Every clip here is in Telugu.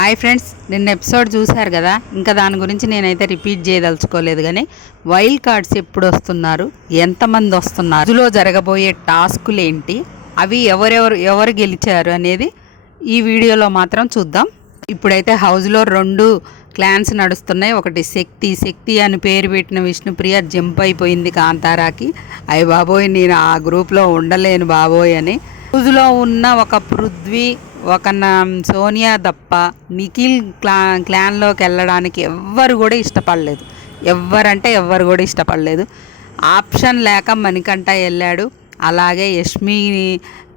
హాయ్ ఫ్రెండ్స్, నిన్న ఎపిసోడ్ చూశారు కదా. ఇంకా దాని గురించి నేనైతే రిపీట్ చేయదలుచుకోలేదు. కానీ వైల్డ్ కార్డ్స్ ఎప్పుడు వస్తున్నారు, ఎంతమంది వస్తున్నారు, ఇందులో జరగబోయే టాస్కులు ఏంటి, అవి ఎవరు గెలిచారు అనేది ఈ వీడియోలో మాత్రం చూద్దాం. ఇప్పుడైతే హౌస్లో 2 క్లాన్స్ నడుస్తున్నాయి. ఒకటి శక్తి అని పేరు పెట్టిన విష్ణుప్రియ జంప్ అయిపోయింది కాంతారాకి. అయ్య బాబోయ్, నేను ఆ గ్రూప్లో ఉండలేను బాబోయ్ అని. హౌస్లో ఉన్న ఒక పృథ్వీ, ఒక సోనియా తప్ప నిఖిల్ క్లాన్లోకి వెళ్ళడానికి ఎవ్వరు కూడా ఇష్టపడలేదు. ఎవ్వరు కూడా ఇష్టపడలేదు. ఆప్షన్ లేక మణికంఠ వెళ్ళాడు. అలాగే యష్మి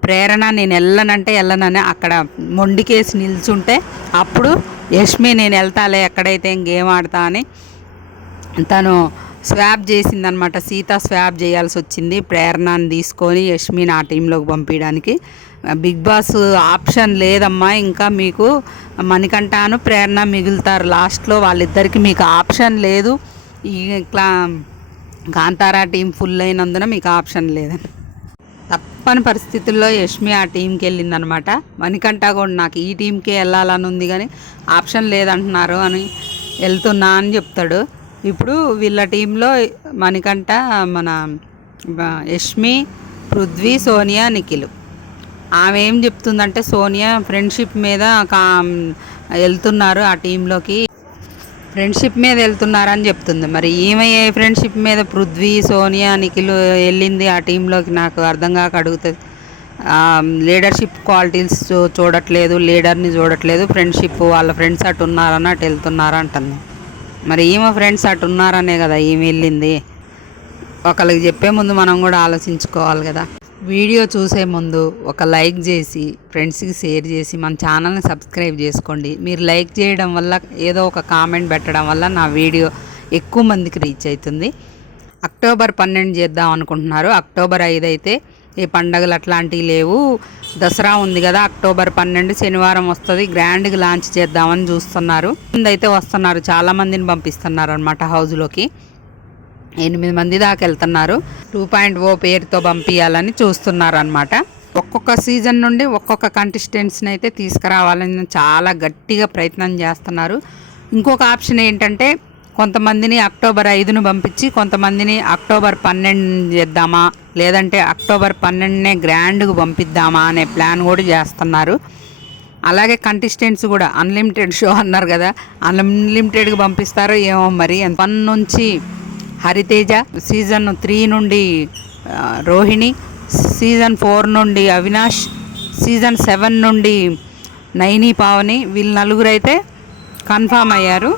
ప్రేరణ నేను వెళ్ళనని అక్కడ మొండికేసి నిల్చుంటే అప్పుడు యష్మి నేను వెళ్తాలే ఎక్కడైతే గేమ్ ఆడతా అని తను స్వాప్ చేసిందనమాట. సీత స్వాప్ చేయాల్సి వచ్చింది ప్రేరణని తీసుకొని యష్మిని ఆ టీంలోకి పంపించడానికి. బిగ్ బాస్ ఆప్షన్ లేదమ్మా, ఇంకా మీకు మణికంఠను ప్రేరణ మిగులుతారు లాస్ట్లో, వాళ్ళిద్దరికి మీకు ఆప్షన్ లేదు. ఈ కాంతారా టీం ఫుల్ అయినందున మీకు ఆప్షన్ లేదని తప్పని పరిస్థితుల్లో యష్మి ఆ టీంకి వెళ్ళిందనమాట. మణికంఠ కూడా నాకు ఈ టీంకే వెళ్ళాలని ఉంది కానీ ఆప్షన్ లేదంటున్నారు అని వెళ్తున్నా అని చెప్తాడు. ఇప్పుడు వీళ్ళ టీంలో మణికంఠ, మన యష్మి, పృథ్వీ, సోనియా, నిఖిల్. ఆమె ఏం చెప్తుందంటే సోనియా ఫ్రెండ్షిప్ మీద వెళ్తున్నారు ఆ టీంలోకి, ఫ్రెండ్షిప్ మీద వెళ్తున్నారని చెప్తుంది. మరి ఈమె ఏ ఫ్రెండ్షిప్ మీద పృథ్వీ, సోనియా, నిఖిల్ వెళ్ళింది ఆ టీంలోకి నాకు అర్థం కాక అడుగుతుంది. లీడర్షిప్ క్వాలిటీస్ చూడట్లేదు, లీడర్ని చూడట్లేదు, ఫ్రెండ్షిప్ వాళ్ళ ఫ్రెండ్స్ అటు ఉన్నారని అటు వెళ్తున్నారు అంటుంది. మరి ఈమె ఫ్రెండ్స్ అటు ఉన్నారనే కదా ఈమె వెళ్ళింది. ఒకరికి చెప్పే ముందు మనం కూడా ఆలోచించుకోవాలి కదా. వీడియో చూసే ముందు ఒక లైక్ చేసి ఫ్రెండ్స్కి షేర్ చేసి మన ఛానల్ని సబ్స్క్రైబ్ చేసుకోండి. మీరు లైక్ చేయడం వల్ల, ఏదో ఒక కామెంట్ పెట్టడం వల్ల నా వీడియో ఎక్కువ మందికి రీచ్ అవుతుంది. అక్టోబర్ 12 చేద్దాం అనుకుంటున్నారు. అక్టోబర్ 5 అయితే ఏ పండగలు అట్లాంటివి లేవు. దసరా ఉంది కదా, అక్టోబర్ 12 శనివారం వస్తుంది. గ్రాండ్గా లాంచ్ చేద్దామని చూస్తున్నారు. ముందైతే వస్తున్నారు, చాలామందిని పంపిస్తున్నారు అనమాట హౌస్లోకి. 8 మంది దాకా వెళ్తున్నారు. 2.0 పేరుతో పంపించాలని చూస్తున్నారు అనమాట. ఒక్కొక్క సీజన్ నుండి ఒక్కొక్క కంటెస్టెంట్స్ని అయితే తీసుకురావాలని చాలా గట్టిగా ప్రయత్నం చేస్తున్నారు. ఇంకొక ఆప్షన్ ఏంటంటే కొంతమందిని అక్టోబర్ 5ను పంపించి కొంతమందిని అక్టోబర్ 12 చేద్దామా, లేదంటే అక్టోబర్ 12నే గ్రాండ్గా పంపిద్దామా అనే ప్లాన్ కూడా చేస్తున్నారు. అలాగే కంటెస్టెంట్స్ కూడా అన్లిమిటెడ్ షో అన్నారు కదా, అన్లిమిటెడ్గా పంపిస్తారో ఏమో మరి. 1 నుంచి హరితేజ, సీజన్ 3 నుండి రోహిణి, సీజన్ 4 నుండి అవినాష్, సీజన్ 7 నుండి నైని, పావని, వీళ్ళు 4 అయితే కన్ఫామ్ అయ్యారు.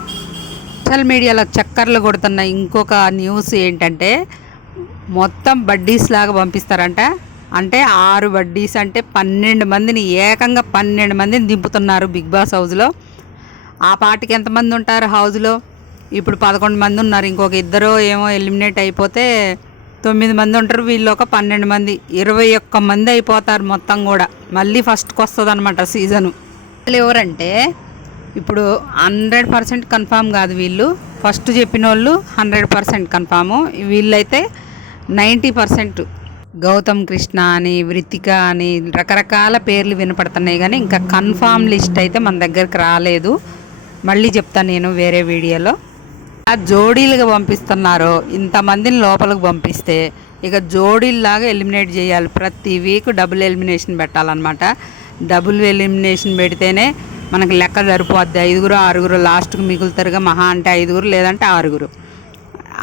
సోషల్ మీడియాలో చక్కర్లు కొడుతున్న ఇంకొక న్యూస్ ఏంటంటే మొత్తం బడ్డీస్ లాగా పంపిస్తారంట. అంటే 6 బడ్డీస్ అంటే 12 మందిని, ఏకంగా 12 మందిని దింపుతున్నారు బిగ్ బాస్ హౌస్లో. ఆ పాటికి ఎంతమంది ఉంటారు హౌస్లో? ఇప్పుడు 11 మంది ఉన్నారు. ఇంకొక 2 ఏమో ఎలిమినేట్ అయిపోతే 9 మంది ఉంటారు. వీళ్ళు ఒక 12 మంది, 21 మంది అయిపోతారు మొత్తం కూడా. మళ్ళీ ఫస్ట్కి వస్తుంది అనమాట సీజను. వీళ్ళు ఎవరంటే ఇప్పుడు 100% కన్ఫామ్ కాదు, వీళ్ళు ఫస్ట్ చెప్పిన వాళ్ళు 100% కన్ఫాము. వీళ్ళైతే 90%. గౌతమ్ కృష్ణ అని, వృతిక అని రకరకాల పేర్లు వినపడుతున్నాయి కానీ ఇంకా కన్ఫామ్ లిస్ట్ అయితే మన దగ్గరికి రాలేదు. మళ్ళీ చెప్తాను నేను వేరే వీడియోలో. ఆ జోడీలుగా పంపిస్తున్నారో ఇంతమందిని లోపలికి పంపిస్తే ఇక జోడీల్లాగా ఎలిమినేట్ చేయాలి. ప్రతి వీక్ డబుల్ ఎలిమినేషన్ పెట్టాలన్నమాట. డబుల్ ఎలిమినేషన్ పెడితేనే మనకు లెక్క సరిపోద్ది. 5, 6 లాస్ట్కి మిగులుతారుగా, మహా అంటే 5 లేదంటే 6.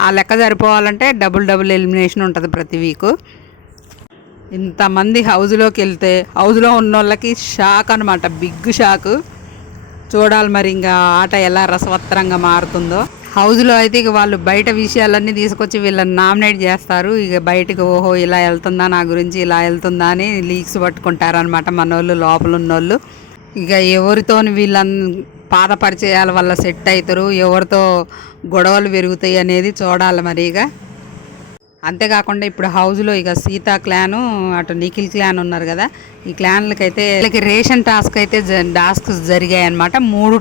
ఆ లెక్క సరిపోవాలంటే డబుల్ ఎలిమినేషన్ ఉంటుంది ప్రతి వీకు. ఇంతమంది హౌస్లోకి వెళ్తే హౌస్లో ఉన్న వాళ్ళకి షాక్ అనమాట, బిగ్ షాక్. చూడాలి మరి ఇంకా ఆట ఎలా రసవత్తరంగా మారుతుందో. హౌస్లో అయితే ఇక వాళ్ళు బయట విషయాలన్నీ తీసుకొచ్చి వీళ్ళని నామినేట్ చేస్తారు. ఇక బయటకు ఓహో ఇలా వెళ్తుందా, నా గురించి ఇలా వెళ్తుందా అని లీక్స్ పట్టుకుంటారనమాట మనోళ్ళు, లోపల ఉన్నోళ్ళు. ఇక ఎవరితో వీళ్ళ పాత పరిచయాల వల్ల సెట్ అవుతారు, ఎవరితో గొడవలు పెరుగుతాయి అనేది చూడాలి మరి. ఇక అంతేకాకుండా ఇప్పుడు హౌస్లో ఇక సీతా క్లాను, అటు నిఖిల్ క్లాన్ ఉన్నారు కదా, ఈ క్లాన్లకైతే వీళ్ళకి రేషన్ టాస్క్ అయితే టాస్క్స్ జరిగాయి అనమాట. 3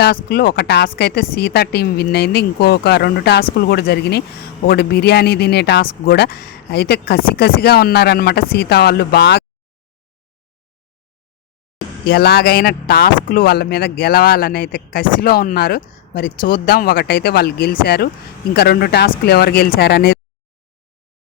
టాస్కులు ఒక టాస్క్ అయితే సీతా టీం విన్ అయింది. ఇంకొక 2 టాస్కులు కూడా జరిగినాయి. ఒకటి బిర్యానీ తినే టాస్క్ కూడా. అయితే కసిగా ఉన్నారనమాట సీతా వాళ్ళు. బాగా ఎలాగైనా టాస్క్లు వాళ్ళ మీద గెలవాలని అయితే కసిలో ఉన్నారు. మరి చూద్దాం. ఒకటైతే వాళ్ళు గెలిచారు, ఇంకా 2 టాస్క్లు ఎవరు గెలిచారు అనేది